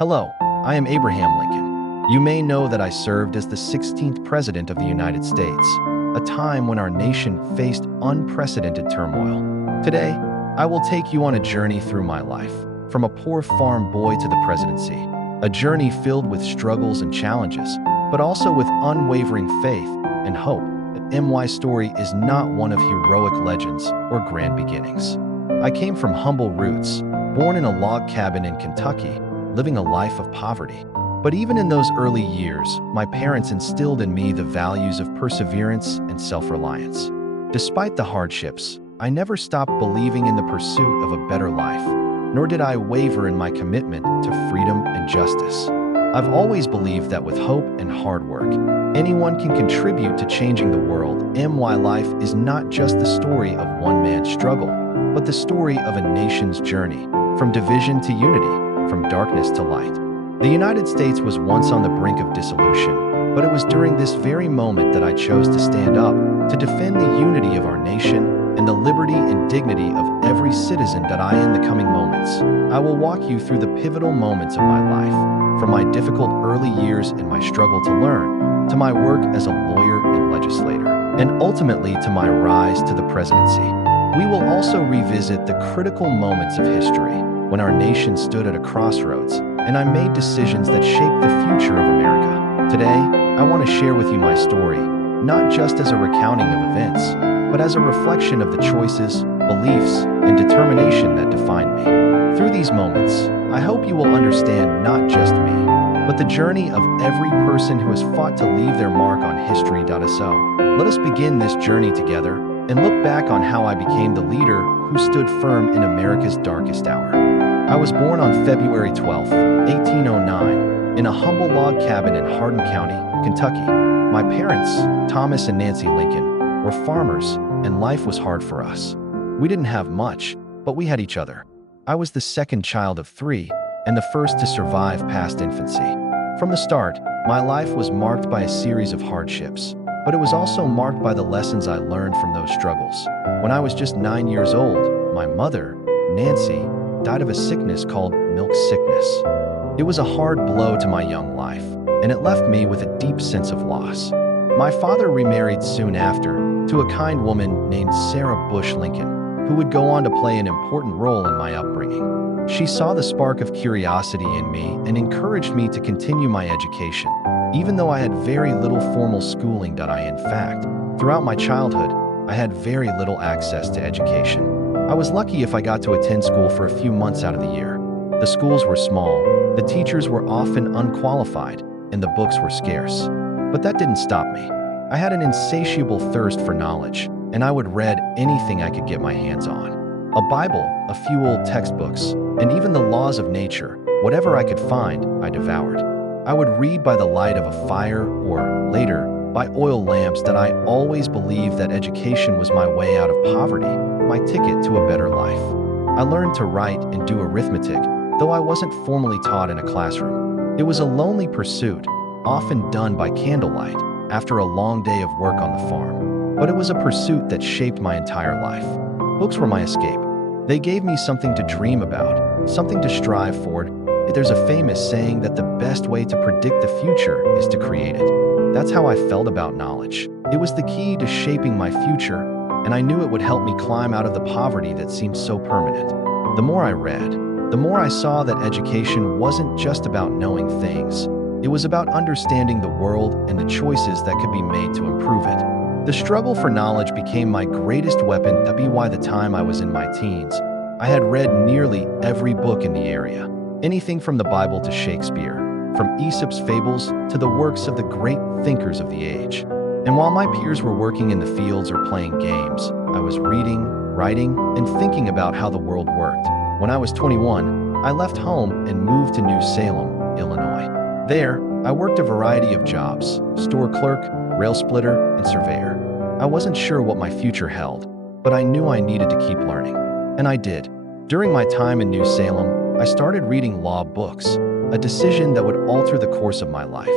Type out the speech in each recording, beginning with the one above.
Hello, I am Abraham Lincoln. You may know that I served as the 16th President of the United States, a time when our nation faced unprecedented turmoil. Today, I will take you on a journey through my life, from a poor farm boy to the presidency, a journey filled with struggles and challenges, but also with unwavering faith and hope that MY story is not one of heroic legends or grand beginnings. I came from humble roots, born in a log cabin in Kentucky, living a life of poverty. But even in those early years, my parents instilled in me the values of perseverance and self-reliance. Despite the hardships, I never stopped believing in the pursuit of a better life, nor did I waver in my commitment to freedom and justice. I've always believed that with hope and hard work, anyone can contribute to changing the world. MY life is not just the story of one man's struggle, but the story of a nation's journey, from division to unity, from darkness to light. The United States was once on the brink of dissolution, but it was during this very moment that I chose to stand up, to defend the unity of our nation and the liberty and dignity of every citizen that in the coming moments, I will walk you through the pivotal moments of my life, from my difficult early years and my struggle to learn, to my work as a lawyer and legislator, and ultimately to my rise to the presidency. We will also revisit the critical moments of history, when our nation stood at a crossroads, and I made decisions that shaped the future of America. Today, I want to share with you my story, not just as a recounting of events, but as a reflection of the choices, beliefs, and determination that defined me. Through these moments, I hope you will understand not just me, but the journey of every person who has fought to leave their mark on history.so. Let us begin this journey together and look back on how I became the leader who stood firm in America's darkest hour. I was born on February 12, 1809, in a humble log cabin in Hardin County, Kentucky. My parents, Thomas and Nancy Lincoln, were farmers, and life was hard for us. We didn't have much, but we had each other. I was the second child of three, and the first to survive past infancy. From the start, my life was marked by a series of hardships, but it was also marked by the lessons I learned from those struggles. When I was just 9 years old, my mother, Nancy, died of a sickness called milk sickness. It was a hard blow to my young life, and it left me with a deep sense of loss. My father remarried soon after to a kind woman named Sarah Bush Lincoln, who would go on to play an important role in my upbringing. She saw the spark of curiosity in me and encouraged me to continue my education, even though I had very little formal schooling. In fact, throughout my childhood, I had very little access to education. I was lucky if I got to attend school for a few months out of the year. The schools were small, the teachers were often unqualified, and the books were scarce. But that didn't stop me. I had an insatiable thirst for knowledge, and I would read anything I could get my hands on. A Bible, a few old textbooks, and even the laws of nature, whatever I could find, I devoured. I would read by the light of a fire or, later, by oil lamps. I always believed that education was my way out of poverty, my ticket to a better life. I learned to write and do arithmetic, though I wasn't formally taught in a classroom. It was a lonely pursuit, often done by candlelight, after a long day of work on the farm. But it was a pursuit that shaped my entire life. Books were my escape. They gave me something to dream about, something to strive for. There's a famous saying that the best way to predict the future is to create it. That's how I felt about knowledge. It was the key to shaping my future, and I knew it would help me climb out of the poverty that seemed so permanent. The more I read, the more I saw that education wasn't just about knowing things. It was about understanding the world and the choices that could be made to improve it. The struggle for knowledge became my greatest weapon. By the time I was in my teens, I had read nearly every book in the area. Anything from the Bible to Shakespeare, from Aesop's fables to the works of the great thinkers of the age. And while my peers were working in the fields or playing games, I was reading, writing, and thinking about how the world worked. When I was 21, I left home and moved to New Salem, Illinois. There, I worked a variety of jobs: store clerk, rail splitter, and surveyor. I wasn't sure what my future held, but I knew I needed to keep learning. And I did. During my time in New Salem, I started reading law books, a decision that would alter the course of my life.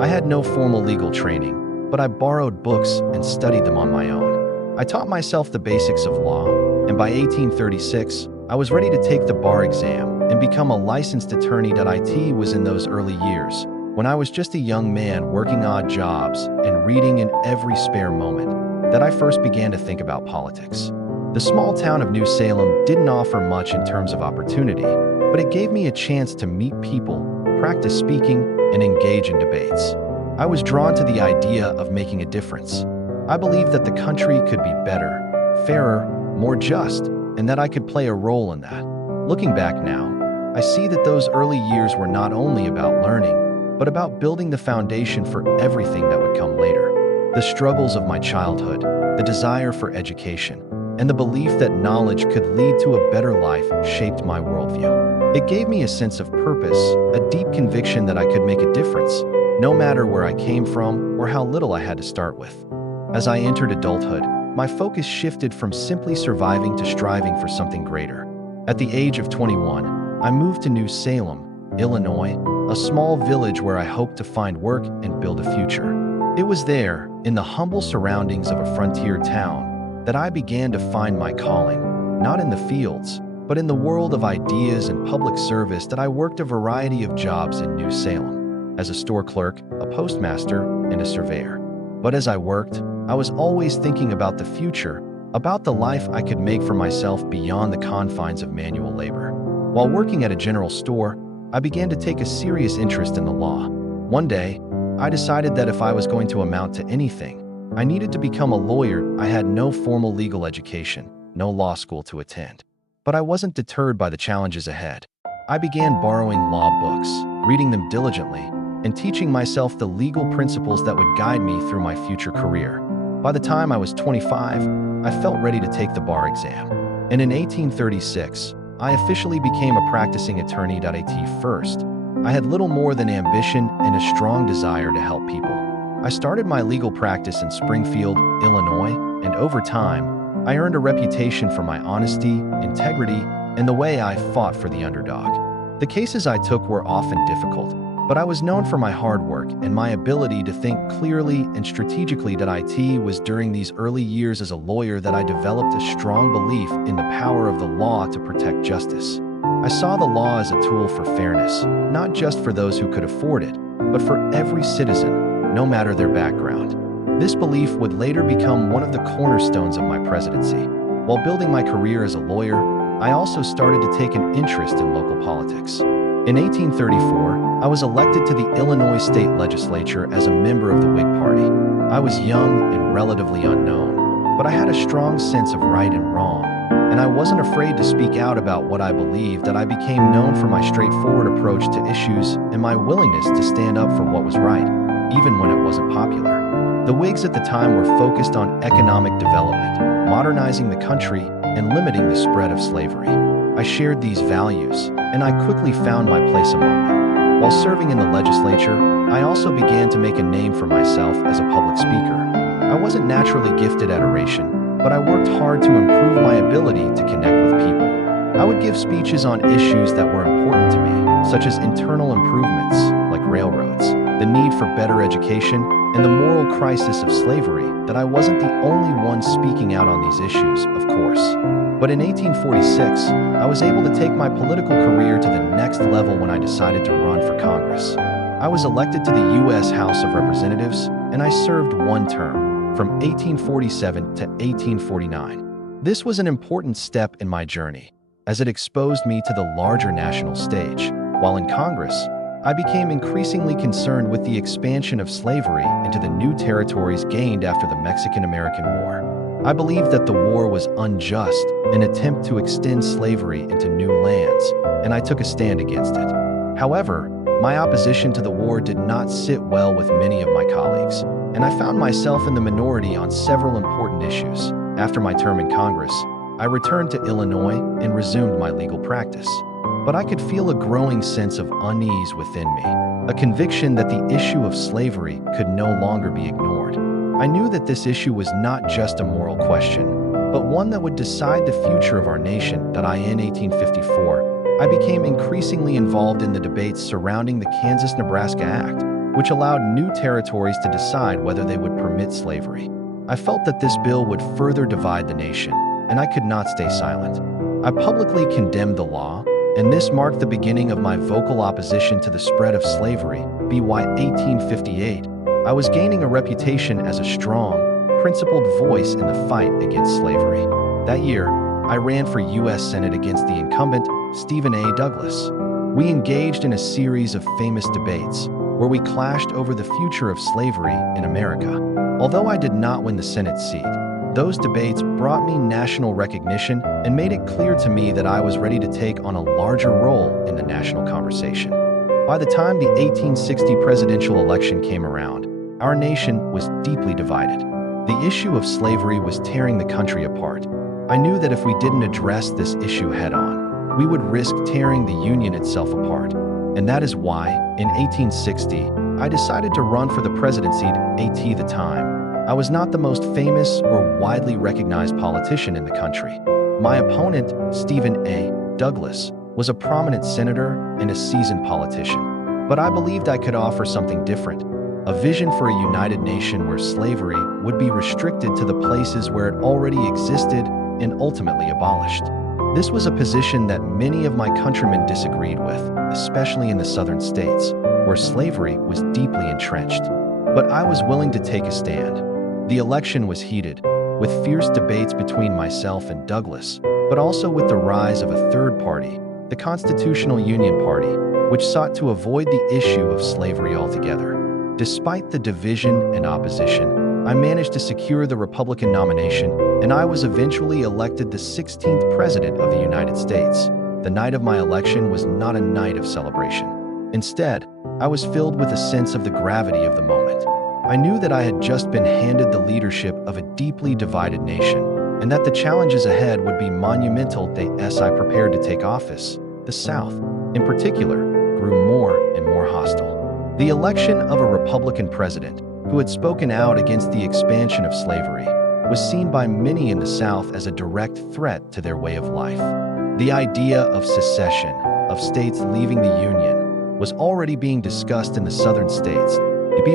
I had no formal legal training, but I borrowed books and studied them on my own. I taught myself the basics of law, and by 1836, I was ready to take the bar exam. and become a licensed attorney.it was in those early years, when I was just a young man working odd jobs and reading in every spare moment, that I first began to think about politics. The small town of New Salem didn't offer much in terms of opportunity, but it gave me a chance to meet people, practice speaking, and engage in debates. I was drawn to the idea of making a difference. I believed that the country could be better, fairer, more just, and that I could play a role in that. Looking back now, I see that those early years were not only about learning, but about building the foundation for everything that would come later. The struggles of my childhood, the desire for education, and the belief that knowledge could lead to a better life shaped my worldview. It gave me a sense of purpose, a deep conviction that I could make a difference, no matter where I came from or how little I had to start with. As I entered adulthood, my focus shifted from simply surviving to striving for something greater. At the age of 21, I moved to New Salem, Illinois, a small village where I hoped to find work and build a future. It was there, in the humble surroundings of a frontier town, that I began to find my calling, not in the fields, but in the world of ideas and public service. That I worked a variety of jobs in New Salem, as a store clerk, a postmaster, and a surveyor. But as I worked, I was always thinking about the future, about the life I could make for myself beyond the confines of manual labor. While working at a general store, I began to take a serious interest in the law. One day, I decided that if I was going to amount to anything, I needed to become a lawyer. I had no formal legal education, no law school to attend. But I wasn't deterred by the challenges ahead. I began borrowing law books, reading them diligently, and teaching myself the legal principles that would guide me through my future career. By the time I was 25, I felt ready to take the bar exam. And in 1836, I officially became a practicing attorney.it first. I had little more than ambition and a strong desire to help people. I started my legal practice in Springfield, Illinois, and over time, I earned a reputation for my honesty, integrity, and the way I fought for the underdog. The cases I took were often difficult, but I was known for my hard work and my ability to think clearly and strategically. It was during these early years as a lawyer that I developed a strong belief in the power of the law to protect justice. I saw the law as a tool for fairness, not just for those who could afford it, but for every citizen, no matter their background. This belief would later become one of the cornerstones of my presidency. While building my career as a lawyer, I also started to take an interest in local politics. In 1834, I was elected to the Illinois state legislature as a member of the Whig Party. I was young and relatively unknown, but I had a strong sense of right and wrong, and I wasn't afraid to speak out about what I believed. That I became known for my straightforward approach to issues and my willingness to stand up for what was right, even when it wasn't popular. The Whigs at the time were focused on economic development, modernizing the country, and limiting the spread of slavery. I shared these values, and I quickly found my place among them. While serving in the legislature, I also began to make a name for myself as a public speaker. I wasn't naturally gifted at oration, but I worked hard to improve my ability to connect with people. I would give speeches on issues that were important to me, such as internal improvements, like railroads, the need for better education, and the moral crisis of slavery. That I wasn't the only one speaking out on these issues, of course. But in 1846, I was able to take my political career to the next level when I decided to run for Congress. I was elected to the U.S. House of Representatives, and I served one term, from 1847 to 1849. This was an important step in my journey, as it exposed me to the larger national stage. While in Congress, I became increasingly concerned with the expansion of slavery into the new territories gained after the Mexican-American War. I believed that the war was unjust, an attempt to extend slavery into new lands, and I took a stand against it. However, my opposition to the war did not sit well with many of my colleagues, and I found myself in the minority on several important issues. After my term in Congress, I returned to Illinois and resumed my legal practice. But I could feel a growing sense of unease within me, a conviction that the issue of slavery could no longer be ignored. I knew that this issue was not just a moral question, but one that would decide the future of our nation. In 1854, I became increasingly involved in the debates surrounding the Kansas-Nebraska Act, which allowed new territories to decide whether they would permit slavery. I felt that this bill would further divide the nation, and I could not stay silent. I publicly condemned the law, and this marked the beginning of my vocal opposition to the spread of slavery. By 1858, I was gaining a reputation as a strong, principled voice in the fight against slavery. That year, I ran for U.S. Senate against the incumbent, Stephen A. Douglas. We engaged in a series of famous debates where we clashed over the future of slavery in America. Although I did not win the Senate seat, those debates brought me national recognition and made it clear to me that I was ready to take on a larger role in the national conversation. By the time the 1860 presidential election came around, our nation was deeply divided. The issue of slavery was tearing the country apart. I knew that if we didn't address this issue head-on, we would risk tearing the Union itself apart. And that is why, in 1860, I decided to run for the presidency. At the time, I was not the most famous or widely recognized politician in the country. My opponent, Stephen A. Douglas, was a prominent senator and a seasoned politician. But I believed I could offer something different, a vision for a united nation where slavery would be restricted to the places where it already existed and ultimately abolished. This was a position that many of my countrymen disagreed with, especially in the southern states, where slavery was deeply entrenched. But I was willing to take a stand. The election was heated, with fierce debates between myself and Douglas, but also with the rise of a third party, the Constitutional Union Party, which sought to avoid the issue of slavery altogether. Despite the division and opposition, I managed to secure the Republican nomination, and I was eventually elected the 16th President of the United States. The night of my election was not a night of celebration. Instead, I was filled with a sense of the gravity of the moment. I knew that I had just been handed the leadership of a deeply divided nation, and that the challenges ahead would be monumental. As I prepared to take office, the South, in particular, grew more and more hostile. The election of a Republican president who had spoken out against the expansion of slavery was seen by many in the South as a direct threat to their way of life. The idea of secession, of states leaving the Union, was already being discussed in the southern states.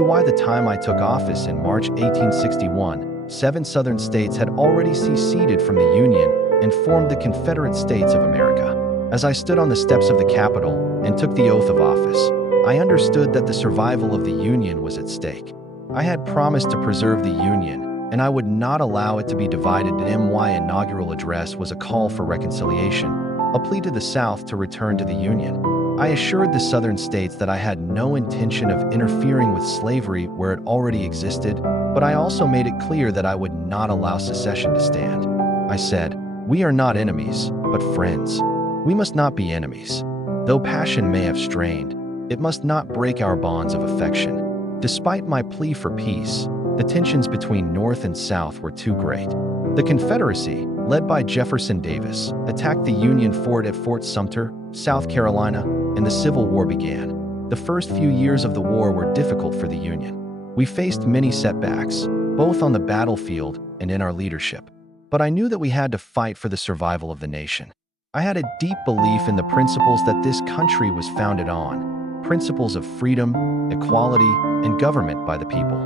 By the time I took office in March 1861, 7 southern states had already seceded from the Union and formed the Confederate States of America. As I stood on the steps of the Capitol and took the oath of office, I understood that the survival of the Union was at stake. I had promised to preserve the Union, and I would not allow it to be divided. My inaugural address was a call for reconciliation, a plea to the South to return to the Union. I assured the southern states that I had no intention of interfering with slavery where it already existed, but I also made it clear that I would not allow secession to stand. I said, "We are not enemies, but friends. We must not be enemies. Though passion may have strained, it must not break our bonds of affection." Despite my plea for peace, the tensions between North and South were too great. The Confederacy, led by Jefferson Davis, attacked the Union fort at Fort Sumter, South Carolina, and the Civil War began. The first few years of the war were difficult for the Union. We faced many setbacks, both on the battlefield and in our leadership. But I knew that we had to fight for the survival of the nation. I had a deep belief in the principles that this country was founded on, principles of freedom, equality, and government by the people.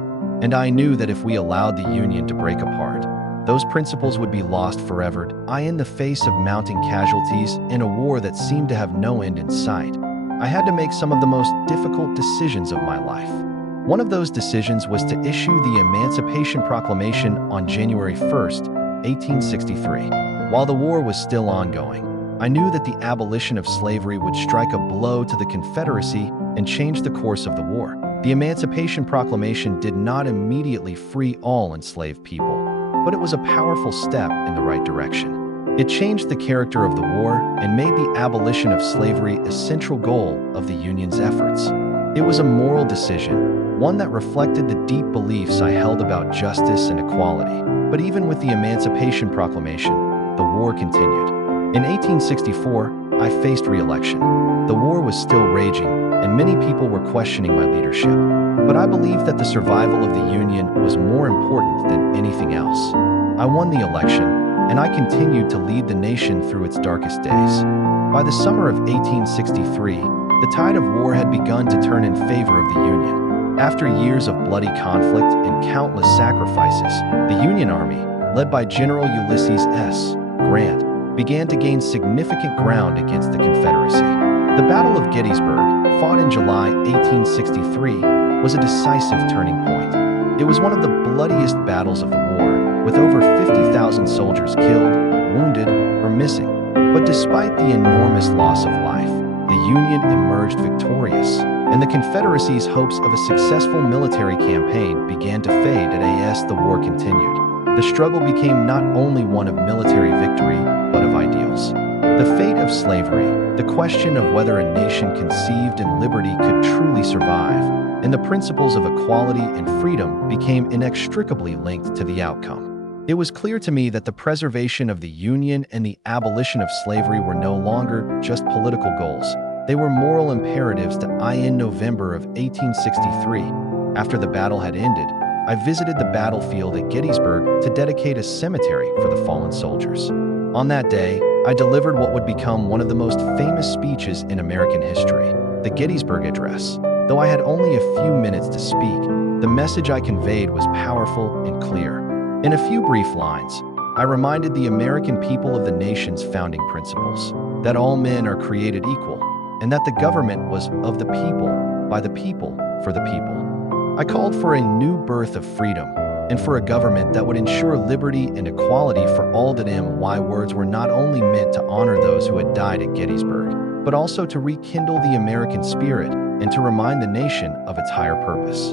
And I knew that if we allowed the Union to break apart, those principles would be lost forever. In the face of mounting casualties in a war that seemed to have no end in sight, I had to make some of the most difficult decisions of my life. One of those decisions was to issue the Emancipation Proclamation on January 1st, 1863. While the war was still ongoing, I knew that the abolition of slavery would strike a blow to the Confederacy and change the course of the war. The Emancipation Proclamation did not immediately free all enslaved people, but it was a powerful step in the right direction. It changed the character of the war and made the abolition of slavery a central goal of the Union's efforts. It was a moral decision, one that reflected the deep beliefs I held about justice and equality. But even with the Emancipation Proclamation, the war continued. In 1864, I faced re-election. The war was still raging, and many people were questioning my leadership. But I believed that the survival of the Union was more important than anything else. I won the election, and I continued to lead the nation through its darkest days. By the summer of 1863, the tide of war had begun to turn in favor of the Union. After years of bloody conflict and countless sacrifices, the Union Army, led by General Ulysses S. Grant, began to gain significant ground against the Confederacy. The Battle of Gettysburg, fought in July 1863, was a decisive turning point. It was one of the bloodiest battles of the war, with over 50,000 soldiers killed, wounded, or missing. But despite the enormous loss of life, the Union emerged victorious, and the Confederacy's hopes of a successful military campaign began to fade as the war continued. The struggle became not only one of military victory, but of ideals. The fate of slavery, the question of whether a nation conceived in liberty could truly survive, and the principles of equality and freedom became inextricably linked to the outcome. It was clear to me that the preservation of the Union and the abolition of slavery were no longer just political goals. They were moral imperatives in November of 1863. After the battle had ended, I visited the battlefield at Gettysburg to dedicate a cemetery for the fallen soldiers. On that day, I delivered what would become one of the most famous speeches in American history, the Gettysburg Address. Though I had only a few minutes to speak, the message I conveyed was powerful and clear. In a few brief lines, I reminded the American people of the nation's founding principles, that all men are created equal, and that the government was of the people, by the people, for the people. I called for a new birth of freedom, and for a government that would ensure liberty and equality for all. My words were not only meant to honor those who had died at Gettysburg, but also to rekindle the American spirit and to remind the nation of its higher purpose.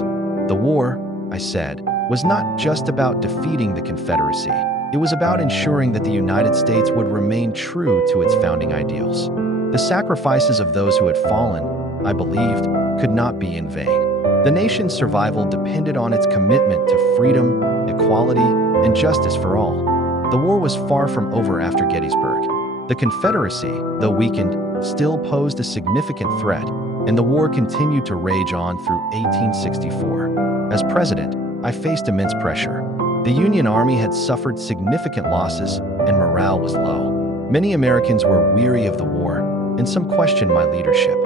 The war, I said, was not just about defeating the Confederacy. It was about ensuring that the United States would remain true to its founding ideals. The sacrifices of those who had fallen, I believed, could not be in vain. The nation's survival depended on its commitment to freedom, equality, and justice for all. The war was far from over after Gettysburg. The Confederacy, though weakened, still posed a significant threat, and the war continued to rage on through 1864. As president, I faced immense pressure. The Union Army had suffered significant losses, and morale was low. Many Americans were weary of the war, and some questioned my leadership.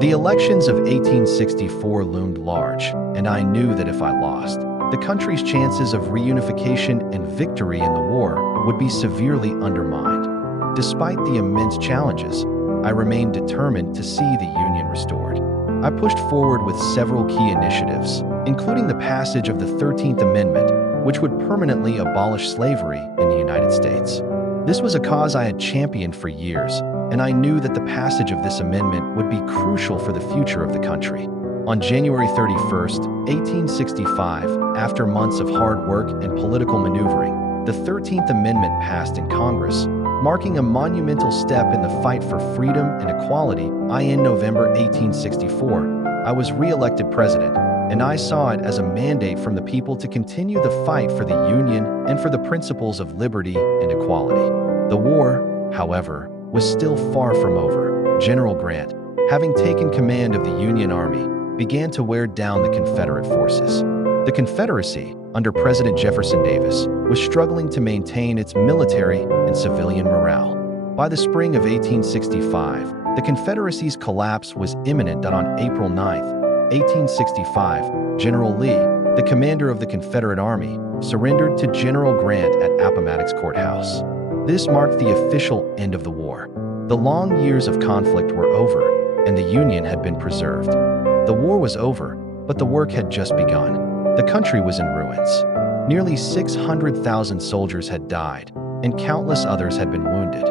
The elections of 1864 loomed large, and I knew that if I lost, the country's chances of reunification and victory in the war would be severely undermined. Despite the immense challenges, I remained determined to see the Union restored. I pushed forward with several key initiatives, including the passage of the 13th Amendment, which would permanently abolish slavery in the United States. This was a cause I had championed for years, and I knew that the passage of this amendment would be crucial for the future of the country. On January 31st, 1865, after months of hard work and political maneuvering, the 13th Amendment passed in Congress, marking a monumental step in the fight for freedom and equality. In November 1864, I was re-elected president, and I saw it as a mandate from the people to continue the fight for the Union and for the principles of liberty and equality. The war, however, was still far from over. General Grant, having taken command of the Union Army, began to wear down the Confederate forces. The Confederacy, under President Jefferson Davis, was struggling to maintain its military and civilian morale. By the spring of 1865, the Confederacy's collapse was imminent. On April 9, 1865, General Lee, the commander of the Confederate Army, surrendered to General Grant at Appomattox Courthouse. This marked the official end of the war. The long years of conflict were over, and the Union had been preserved. The war was over, but the work had just begun. The country was in ruins. Nearly 600,000 soldiers had died, and countless others had been wounded.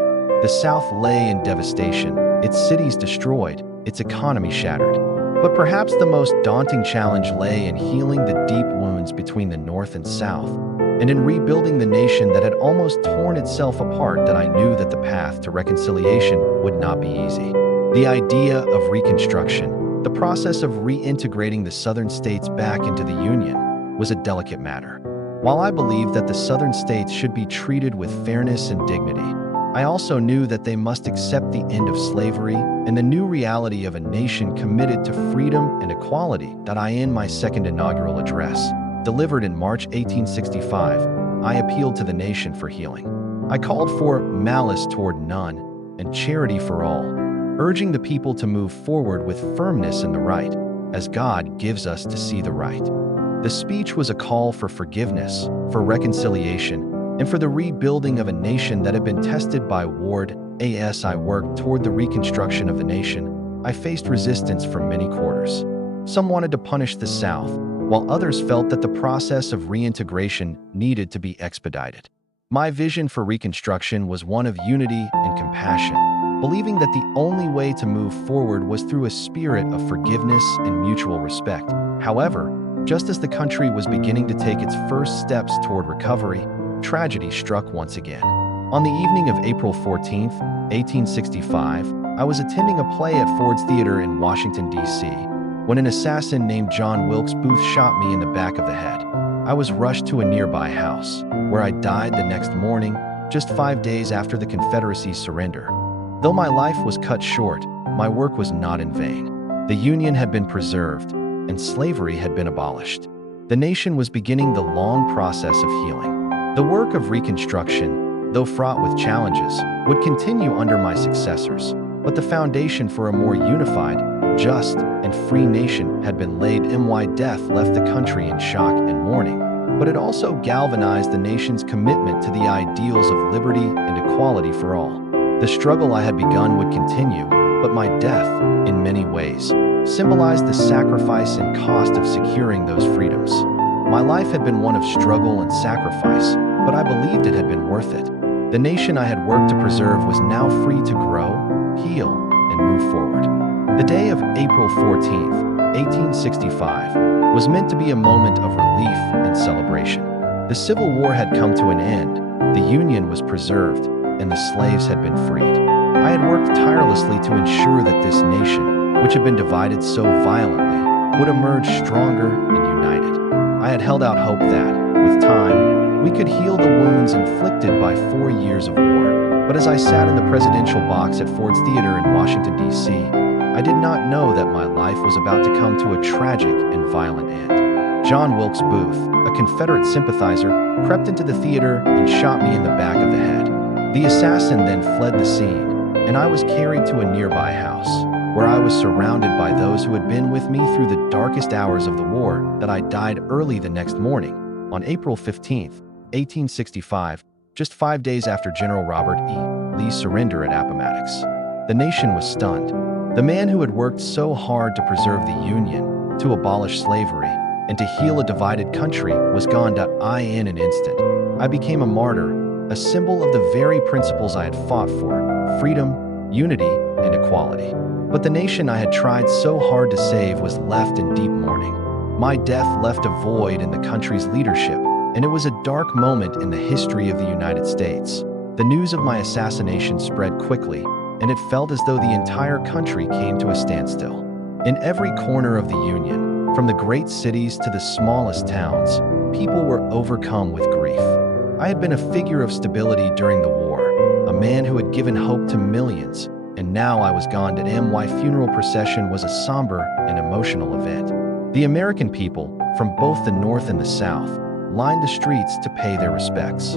The South lay in devastation, its cities destroyed, its economy shattered. But perhaps the most daunting challenge lay in healing the deep wounds between the North and South, and in rebuilding the nation that had almost torn itself apart. I knew that the path to reconciliation would not be easy. The idea of reconstruction, the process of reintegrating the Southern states back into the Union, was a delicate matter. While I believed that the Southern states should be treated with fairness and dignity, I also knew that they must accept the end of slavery and the new reality of a nation committed to freedom and equality. In my second inaugural address, delivered in March 1865, I appealed to the nation for healing. I called for malice toward none and charity for all, urging the people to move forward with firmness in the right, as God gives us to see the right. The speech was a call for forgiveness, for reconciliation, and for the rebuilding of a nation that had been tested by war. As I worked toward the reconstruction of the nation, I faced resistance from many quarters. Some wanted to punish the South, while others felt that the process of reintegration needed to be expedited. My vision for Reconstruction was one of unity and compassion, believing that the only way to move forward was through a spirit of forgiveness and mutual respect. However, just as the country was beginning to take its first steps toward recovery, tragedy struck once again. On the evening of April 14, 1865, I was attending a play at Ford's Theater in Washington, D.C., when an assassin named John Wilkes Booth shot me in the back of the head. I was rushed to a nearby house, where I died the next morning, just 5 days after the Confederacy's surrender. Though my life was cut short, my work was not in vain. The Union had been preserved, and slavery had been abolished. The nation was beginning the long process of healing. The work of Reconstruction, though fraught with challenges, would continue under my successors, but the foundation for a more unified, just, and free nation had been laid. My death left the country in shock and mourning, but it also galvanized the nation's commitment to the ideals of liberty and equality for all. The struggle I had begun would continue, but my death, in many ways, symbolized the sacrifice and cost of securing those freedoms. My life had been one of struggle and sacrifice, but I believed it had been worth it. The nation I had worked to preserve was now free to grow, heal, and move forward. The day of April 14, 1865, was meant to be a moment of relief and celebration. The Civil War had come to an end, the Union was preserved, and the slaves had been freed. I had worked tirelessly to ensure that this nation, which had been divided so violently, would emerge stronger and united. I had held out hope that, with time, we could heal the wounds inflicted by 4 years of war. But as I sat in the presidential box at Ford's Theater in Washington, D.C., I did not know that my life was about to come to a tragic and violent end. John Wilkes Booth, a Confederate sympathizer, crept into the theater and shot me in the back of the head. The assassin then fled the scene, and I was carried to a nearby house, where I was surrounded by those who had been with me through the darkest hours of the war. That I died early the next morning, on April 15, 1865, just 5 days after General Robert E. Lee's surrender at Appomattox. The nation was stunned. The man who had worked so hard to preserve the Union, to abolish slavery, and to heal a divided country was gone in an instant. I became a martyr, a symbol of the very principles I had fought for: freedom, unity, and equality. But the nation I had tried so hard to save was left in deep mourning. My death left a void in the country's leadership, and it was a dark moment in the history of the United States. The news of my assassination spread quickly, and it felt as though the entire country came to a standstill. In every corner of the Union, from the great cities to the smallest towns, people were overcome with grief. I had been a figure of stability during the war, a man who had given hope to millions, and now I was gone. My funeral procession was a somber and emotional event. The American people, from both the North and the South, lined the streets to pay their respects.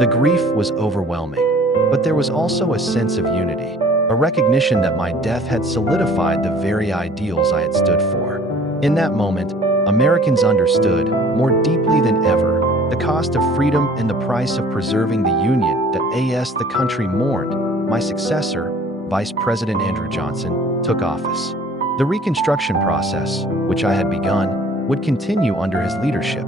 The grief was overwhelming, but there was also a sense of unity, a recognition that my death had solidified the very ideals I had stood for. In that moment, Americans understood, more deeply than ever, the cost of freedom and the price of preserving the Union. The country mourned. My successor, Vice President Andrew Johnson, took office. The Reconstruction process, which I had begun, would continue under his leadership.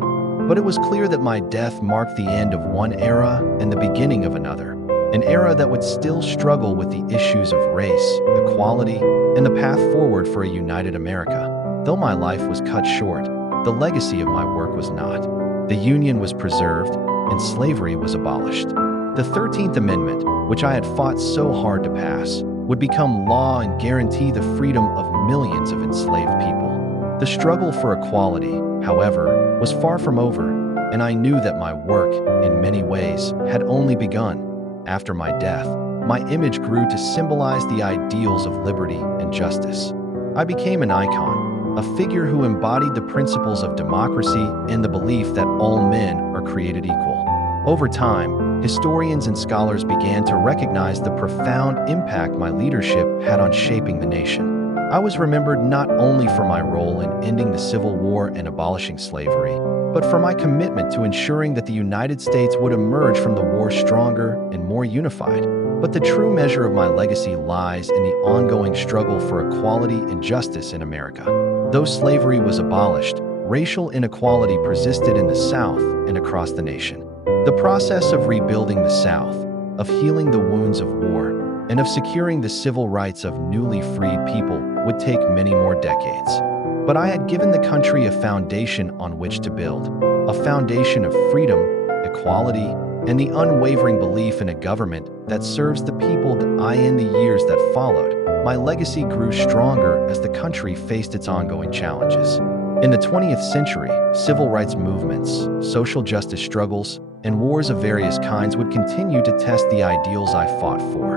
But it was clear that my death marked the end of one era and the beginning of another, an era that would still struggle with the issues of race, equality, and the path forward for a united America. Though my life was cut short, the legacy of my work was not. The Union was preserved, and slavery was abolished. The 13th Amendment, which I had fought so hard to pass, would become law and guarantee the freedom of millions of enslaved people. The struggle for equality, however, was far from over, and I knew that my work, in many ways, had only begun. After my death, my image grew to symbolize the ideals of liberty and justice. I became an icon, a figure who embodied the principles of democracy and the belief that all men are created equal. Over time, historians and scholars began to recognize the profound impact my leadership had on shaping the nation. I was remembered not only for my role in ending the Civil War and abolishing slavery, but for my commitment to ensuring that the United States would emerge from the war stronger and more unified. But the true measure of my legacy lies in the ongoing struggle for equality and justice in America. Though slavery was abolished, racial inequality persisted in the South and across the nation. The process of rebuilding the South, of healing the wounds of war, and of securing the civil rights of newly freed people would take many more decades. But I had given the country a foundation on which to build, a foundation of freedom, equality, and the unwavering belief in a government that serves the people. In the years that followed, my legacy grew stronger as the country faced its ongoing challenges. In the 20th century, civil rights movements, social justice struggles, and wars of various kinds would continue to test the ideals I fought for.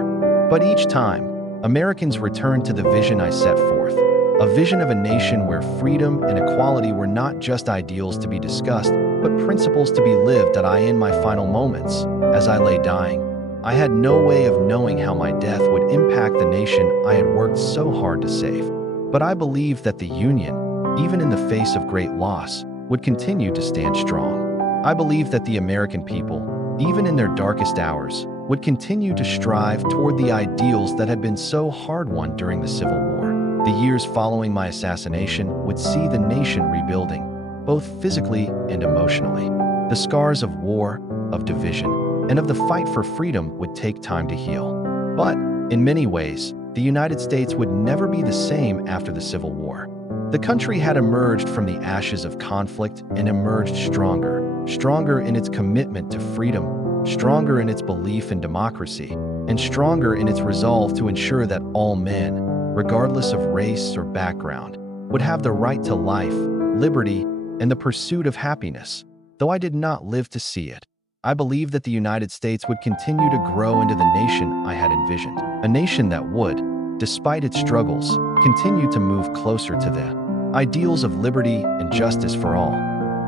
But each time, Americans returned to the vision I set forth, a vision of a nation where freedom and equality were not just ideals to be discussed, but principles to be lived. In my final moments, as I lay dying, I had no way of knowing how my death would impact the nation I had worked so hard to save. But I believed that the Union, even in the face of great loss, would continue to stand strong. I believed that the American people, even in their darkest hours, would continue to strive toward the ideals that had been so hard-won during the Civil War. The years following my assassination would see the nation rebuilding, both physically and emotionally. The scars of war, of division, and of the fight for freedom would take time to heal. But, in many ways, the United States would never be the same after the Civil War. The country had emerged from the ashes of conflict and emerged stronger in its commitment to freedom, stronger in its belief in democracy, and stronger in its resolve to ensure that all men, regardless of race or background, would have the right to life, liberty, and the pursuit of happiness. Though I did not live to see it, I believed that the United States would continue to grow into the nation I had envisioned, a nation that would, despite its struggles, continue to move closer to the ideals of liberty and justice for all.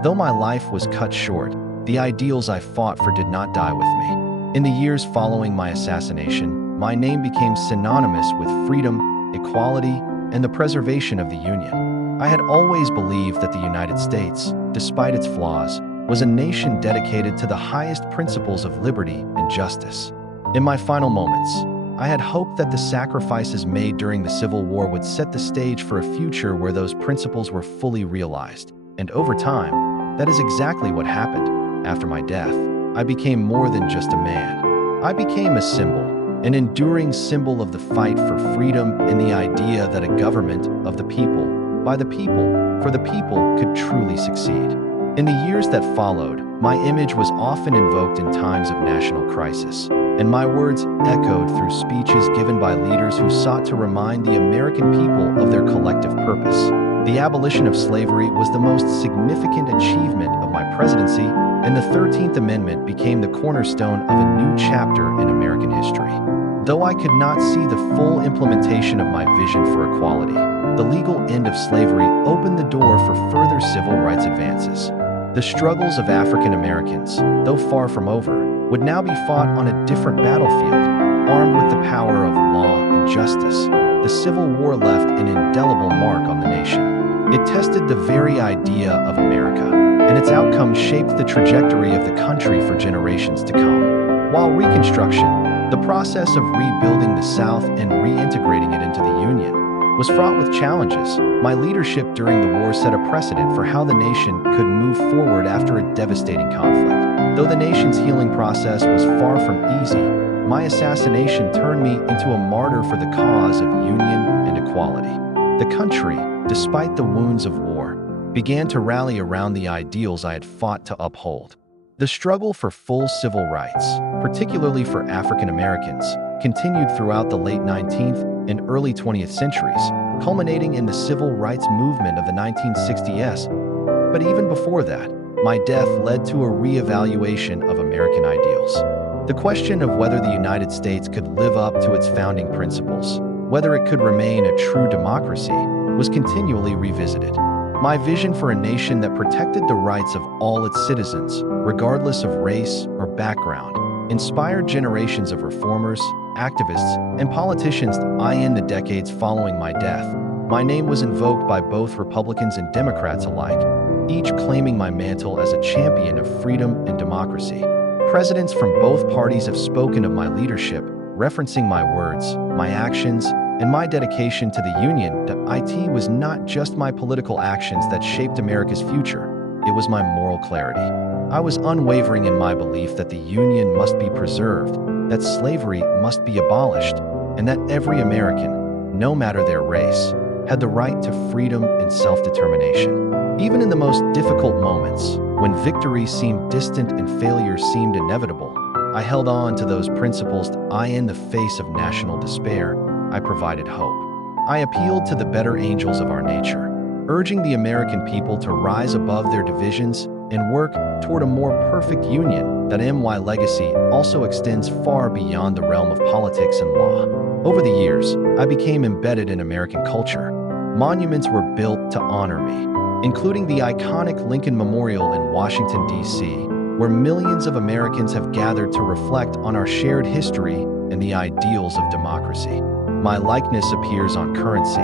Though my life was cut short, the ideals I fought for did not die with me. In the years following my assassination, my name became synonymous with freedom, equality, and the preservation of the Union. I had always believed that the United States, despite its flaws, was a nation dedicated to the highest principles of liberty and justice. In my final moments, I had hoped that the sacrifices made during the Civil War would set the stage for a future where those principles were fully realized. And over time, that is exactly what happened. After my death, I became more than just a man. I became a symbol, an enduring symbol of the fight for freedom and the idea that a government of the people, by the people, for the people could truly succeed. In the years that followed, my image was often invoked in times of national crisis, and my words echoed through speeches given by leaders who sought to remind the American people of their collective purpose. The abolition of slavery was the most significant achievement of my presidency, and the 13th Amendment became the cornerstone of a new chapter in American history. Though I could not see the full implementation of my vision for equality, the legal end of slavery opened the door for further civil rights advances. The struggles of African Americans, though far from over, would now be fought on a different battlefield, armed with the power of law and justice. The Civil War left an indelible mark on the nation. It tested the very idea of America, and its outcome shaped the trajectory of the country for generations to come. While Reconstruction, the process of rebuilding the South and reintegrating it into the Union, was fraught with challenges, my leadership during the war set a precedent for how the nation could move forward after a devastating conflict. Though the nation's healing process was far from easy, my assassination turned me into a martyr for the cause of union and equality. The country, despite the wounds of war, began to rally around the ideals I had fought to uphold. The struggle for full civil rights, particularly for African Americans, continued throughout the late 19th and early 20th centuries, culminating in the civil rights movement of the 1960s. But even before that, my death led to a re-evaluation of American ideals. The question of whether the United States could live up to its founding principles, whether it could remain a true democracy, was continually revisited. My vision for a nation that protected the rights of all its citizens, regardless of race or background, inspired generations of reformers, activists, and politicians in the decades following my death. My name was invoked by both Republicans and Democrats alike, each claiming my mantle as a champion of freedom and democracy. Presidents from both parties have spoken of my leadership, referencing my words, my actions, and my dedication to the Union. It was not just my political actions that shaped America's future, it was my moral clarity. I was unwavering in my belief that the Union must be preserved, that slavery must be abolished, and that every American, no matter their race, had the right to freedom and self-determination. Even in the most difficult moments, when victory seemed distant and failure seemed inevitable, I held on to those principles. In the face of national despair, I provided hope. I appealed to the better angels of our nature, urging the American people to rise above their divisions and work toward a more perfect union. My legacy also extends far beyond the realm of politics and law. Over the years, I became embedded in American culture. Monuments were built to honor me, including the iconic Lincoln Memorial in Washington, D.C., where millions of Americans have gathered to reflect on our shared history and the ideals of democracy. My likeness appears on currency,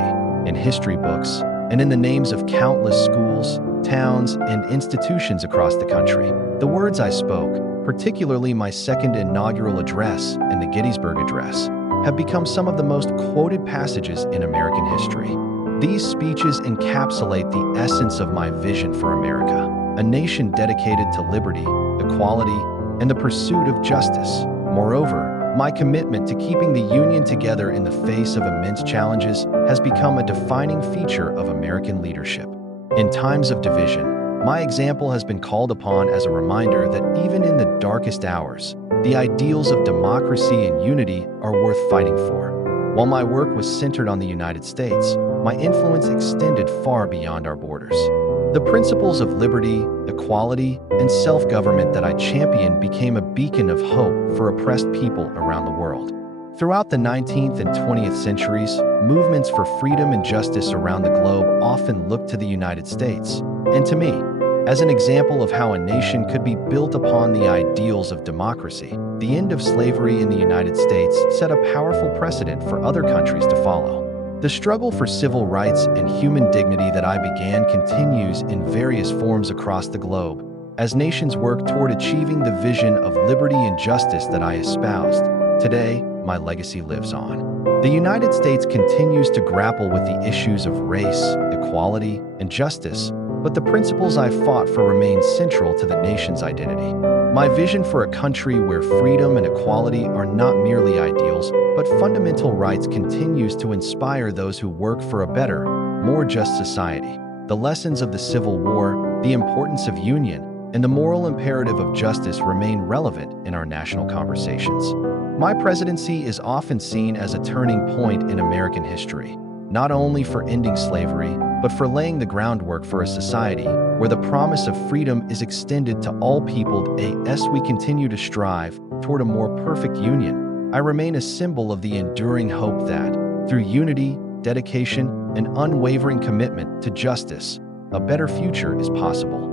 in history books, and in the names of countless schools, towns, and institutions across the country. The words I spoke, particularly my second inaugural address and the Gettysburg Address, have become some of the most quoted passages in American history. These speeches encapsulate the essence of my vision for America, a nation dedicated to liberty, equality, and the pursuit of justice. Moreover, my commitment to keeping the Union together in the face of immense challenges has become a defining feature of American leadership. In times of division, my example has been called upon as a reminder that even in the darkest hours, the ideals of democracy and unity are worth fighting for. While my work was centered on the United States, my influence extended far beyond our borders. The principles of liberty, equality, and self-government that I championed became a beacon of hope for oppressed people around the world. Throughout the 19th and 20th centuries, movements for freedom and justice around the globe often looked to the United States, and to me, as an example of how a nation could be built upon the ideals of democracy. The end of slavery in the United States set a powerful precedent for other countries to follow. The struggle for civil rights and human dignity that I began continues in various forms across the globe, as nations work toward achieving the vision of liberty and justice that I espoused. Today, my legacy lives on. The United States continues to grapple with the issues of race, equality, and justice, but the principles I fought for remain central to the nation's identity. My vision for a country where freedom and equality are not merely ideals, but fundamental rights continues to inspire those who work for a better, more just society. The lessons of the Civil War, the importance of union, and the moral imperative of justice remain relevant in our national conversations. My presidency is often seen as a turning point in American history, not only for ending slavery, but for laying the groundwork for a society where the promise of freedom is extended to all people. As we continue to strive toward a more perfect union, I remain a symbol of the enduring hope that, through unity, dedication, and unwavering commitment to justice, a better future is possible.